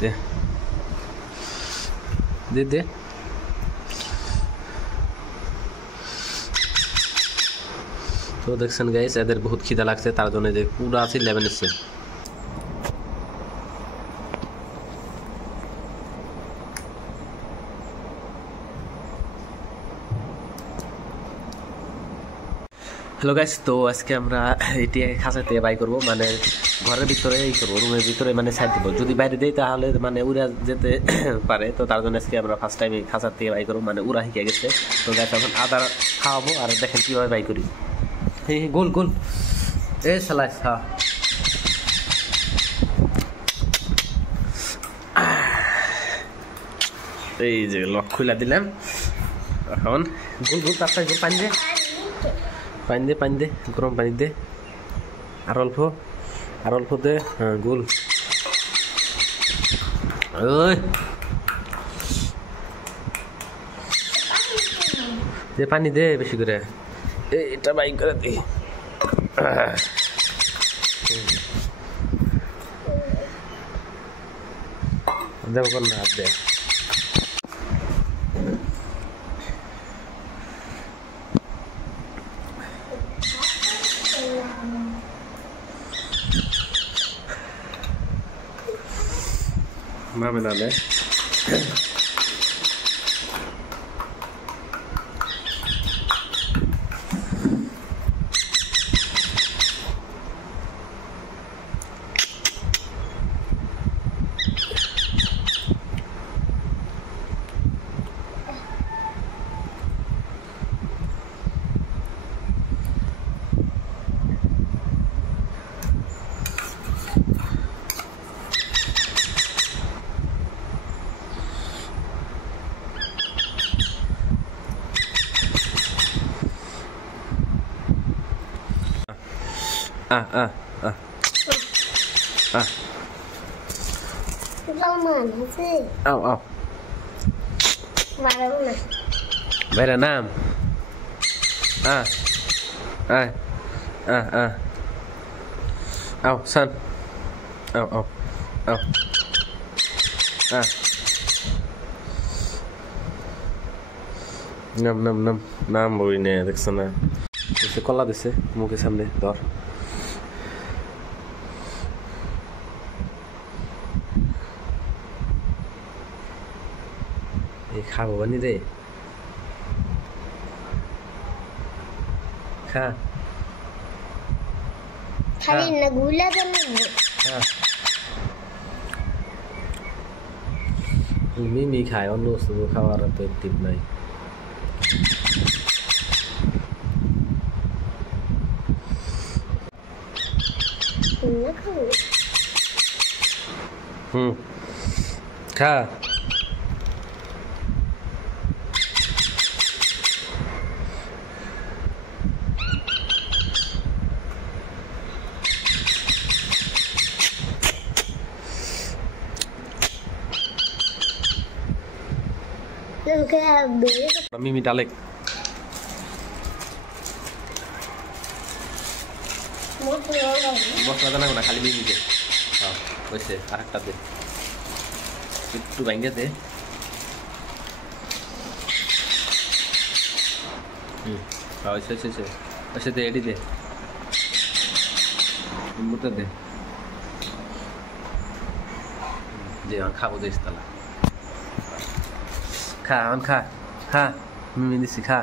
দে দে দে তো দেখছেন গাইস এদের বহুত খিদা লাগছে তার জন্য যে পুরো আছে 11 এসছে হ্যালো গাইস তো আজকে আমরা এটি খাঁচা থেকে বাই করবো মানে ঘরের ভিতরে এই করবো রুমের ভিতরে মানে সাইড দেবো যদি বাইরে দেই তাহলে মানে উড়া যেতে পারে তো তার জন্য আজকে আমরা ফার্স্ট টাইম খাঁচার থেকে বাই করবো মানে উড়া শিখে গেছে তো গাইস এখন আদা খাওয়াবো আর দেখেন কীভাবে বাই করি গোল গোল এ সালাইস হ্যাঁ এই যে লক খুলে দিলাম এখন গোল গোল তারপরে গোল পানি পানি দে গরম পানি দে আর অল্প দে হ্যাঁ গোল ওই দে পানি দে বেশি করে এটা বাই করে দে দেব কোন না দে Mami nale. Lâu mà nó gì? Vào đâu này? Vậy là nam. Sân. Nam rồi nè, được sao nè? Sẽ có là được sẽ mua cái xăm đây, đó. খাবো বানি রে খা খালি না গুলা দেন মিমি খায় অন্য বস্তু খাওয়ার তো টিপ নাই খা Mimi Dalek. Mosla দানা না খালি মিমি দে হ্যাঁ হইছে আরেকটা দে একটু ভাঙে দে হ্যাঁ হইছে দে এডি দে মুটা দে দে খাবো দেশ তালা খা মিমি দিছি খা